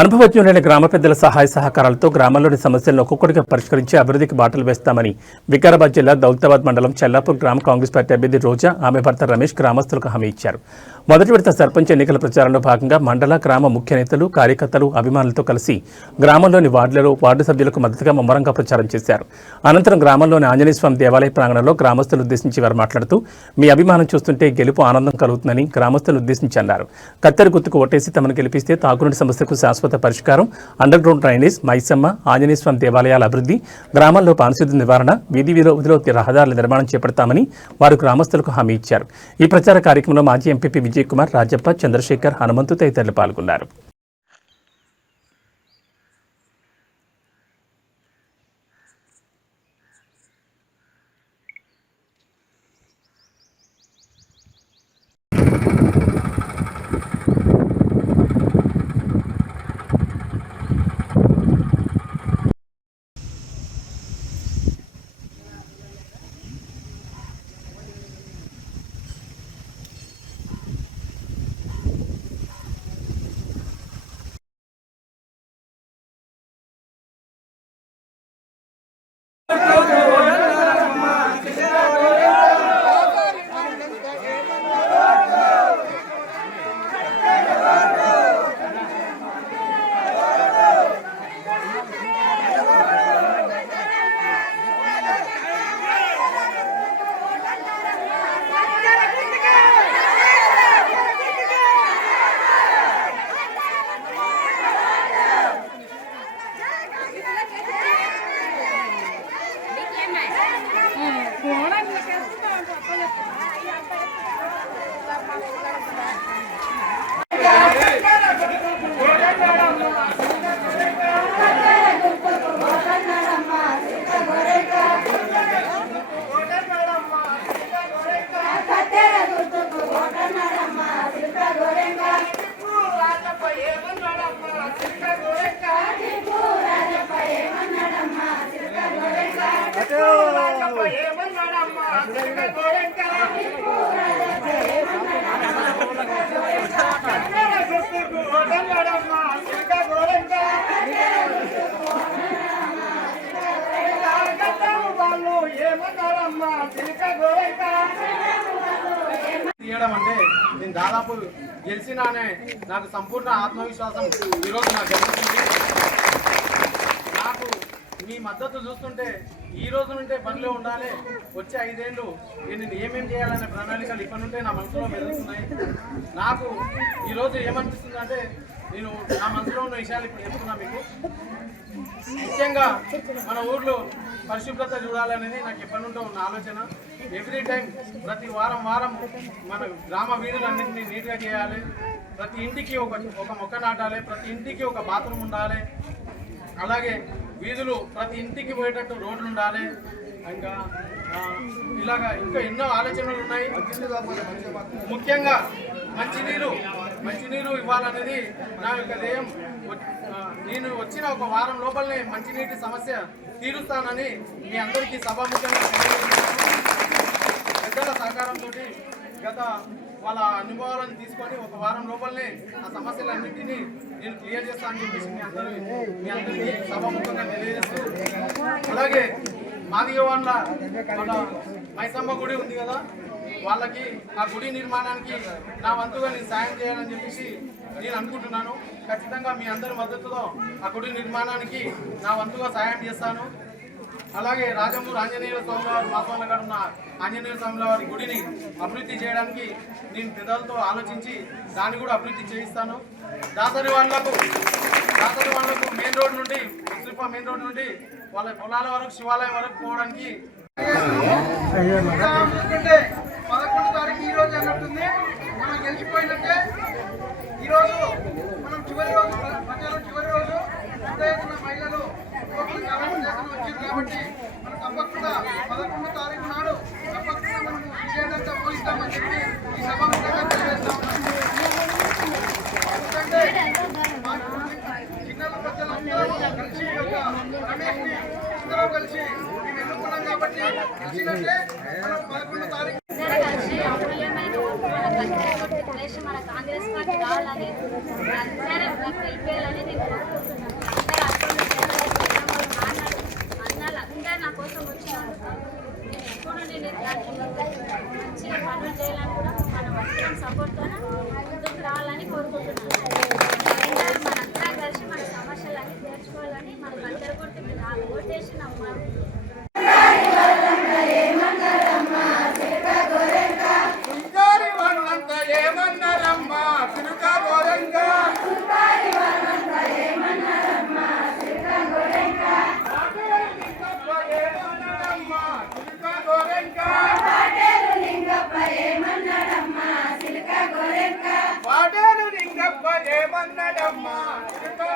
అనుభవజ్ఞులైన గ్రామ పెద్దల సహాయ సహకారాలతో గ్రామంలోని సమస్యలను ఒక్కొక్కటిగా పరిష్కరించి అభివృద్ధికి బాటలు వేస్తామని వికారాబాద్ జిల్లా దౌలతాబాద్ మండలం చెల్లాపూర్ గ్రామ కాంగ్రెస్ పార్టీ అభ్యర్థి రోజా ఆమె భర్త రమేష్ గ్రామస్తులకు హామీ ఇచ్చారు. మొదటి విడత సర్పంచ్ ఎన్నికల ప్రచారంలో భాగంగా మండల గ్రామ ముఖ్య నేతలు కార్యకర్తలు అభిమానులతో కలిసి గ్రామంలోని వార్డు సభ్యులకు మద్దతుగా ముమ్మరంగా ప్రచారం చేశారు. అనంతరం గ్రామంలోని ఆంజనేయ స్వామి దేవాలయ ప్రాంగణంలో గ్రామస్తులు ఉద్దేశించి వారు మాట్లాడుతూ మీ అభిమానం చూస్తుంటే గెలుపు ఆనందం కలుగుతుందని గ్రామస్తులు ఉద్దేశించి అన్నారు. కత్తెర గుర్తుకు ఓటేసి తమను గెలిపిస్తే తాగునీటి సమస్యకు శాశ్వత పరిష్కారం, underground drainage, Maisamma, Anjaneya Swami దేవాలయాల అభివృద్ధి, గ్రామాల్లో పారిశుద్ధ్య నివారణ, వీధి వీధిలో రహదారుల నిర్మాణం చేపడతామని వారు గ్రామస్తులకు హామీ ఇచ్చారు. ఈ ప్రచార కార్యక్రమంలో మాజీ ఎంపీపీ విజయ్ కుమార్, రాజప్ప, చంద్రశేఖర్, హనుమంతు తదితరులు పాల్గొన్నారు. తీయడం అంటే నేను దాదాపు గెలిచినానే నాకు సంపూర్ణ ఆత్మవిశ్వాసం ఈరోజు నాకు జరుగుతుంది. నాకు మీ మద్దతు చూస్తుంటే ఈ రోజు నుండే పనిలో ఉండాలి, వచ్చే 5 ఏళ్ళు నేను ఏమేమి చేయాలనే ప్రణాళికలు ఇప్పటి నుండే నా మనసులో మెదులుతున్నాయి. నాకు ఈరోజు ఏమనిపిస్తుంది అంటే నేను నా మనసులో ఉన్న విషయాలు ఇప్పుడు చెప్తున్నా మీకు. ముఖ్యంగా మన ఊర్లో పరిశుభ్రత చూడాలనేది నాకు ఎప్పటి నుండో ఉన్న ఆలోచన. ఎవ్రీ టైం ప్రతి వారం మన గ్రామ వీధులన్నింటినీ నీట్గా చేయాలి. ప్రతి ఇంటికి ఒక మొక్క నాటాలి, ప్రతి ఇంటికి ఒక బాత్రూమ్ ఉండాలి. అలాగే వీధులు ప్రతి ఇంటికి పోయేటట్టు రోడ్లు ఉండాలి. ఇంకా ఎన్నో ఆలోచనలు ఉన్నాయి. ముఖ్యంగా మంచినీరు ఇవ్వాలనేది నా యొక్క ధ్యేయం. నేను వచ్చిన ఒక వారం లోపలనే మంచినీటి సమస్య తీరుస్తానని మీ అందరికీ సభాముఖంగా పెద్దల సహకారంతో గత వాళ్ళ అనుభవాలను తీసుకొని ఒక వారం లోపలనే ఆ సమస్యలన్నింటినీ నేను క్లియర్ చేస్తానని చెప్పేసి మీ అందరికీ సభాముఖంగా తెలియజేస్తూ, అలాగే మాదిగవాళ్ళ మన మైసమ్మ గుడి ఉంది కదా, వాళ్ళకి ఆ గుడి నిర్మాణానికి నా వంతుగా నేను సాయం చేయాలని చెప్పేసి నేను అనుకుంటున్నాను. ఖచ్చితంగా మీ అందరి మద్దతుతో ఆ గుడి నిర్మాణానికి నా వంతుగా సాయం చేస్తాను. అలాగే రాజమూరు ఆంజనేయ స్వామి వారు మాసంలో గారు ఉన్న ఆంజనేయ స్వామి వారి గుడిని అభివృద్ధి చేయడానికి నేను పెద్దలతో ఆలోచించి దాన్ని కూడా అభివృద్ధి చేయిస్తాను. దాసరి వాళ్ళకు మెయిన్ రోడ్ నుండి వాళ్ళ పొలాల వరకు శివాలయం వరకు పోవడానికి 11వ తారీఖు ఈ రోజు అన్నట్టుంది. మనం గెలిచిపోయినట్టే. ఈరోజు మనం చివరి రోజు మహిళలు వచ్చారు కాబట్టి మనం తప్పకుండా 11వ తారీఖు నాడు తప్పకుండా మనం విజయంగా పోయిస్తామని చెప్పి ఈ సభాముఖంగా తెలియజేస్తా ఉన్నాం. ఎందుకంటే చిన్న ప్రజలందరూ కలిసి రమేష్ని అందరూ కలిసి మేము ఎన్నుకున్నాం కాబట్టి గెలిచినట్టే. మనం 11వ తారీఖు మన కాంగ్రెస్ పార్టీ రావాలని వెళ్ళిపోయాలని అందరూ నా కోసం వచ్చినందుకు ఎప్పుడు నేను మంచిగా పనులు చేయాలని కూడా మనం అందరం సపోర్ట్తో ముందుకు రావాలని కోరుకుంటున్నాను. మనందరం కలిసి మన సమస్యలన్నీ నేర్చుకోవాలని మనం అందరూ కూడా ఓటేసి నమ్మాలి. వాడేలు లింగప్ప ఏమన్నాడమ్మా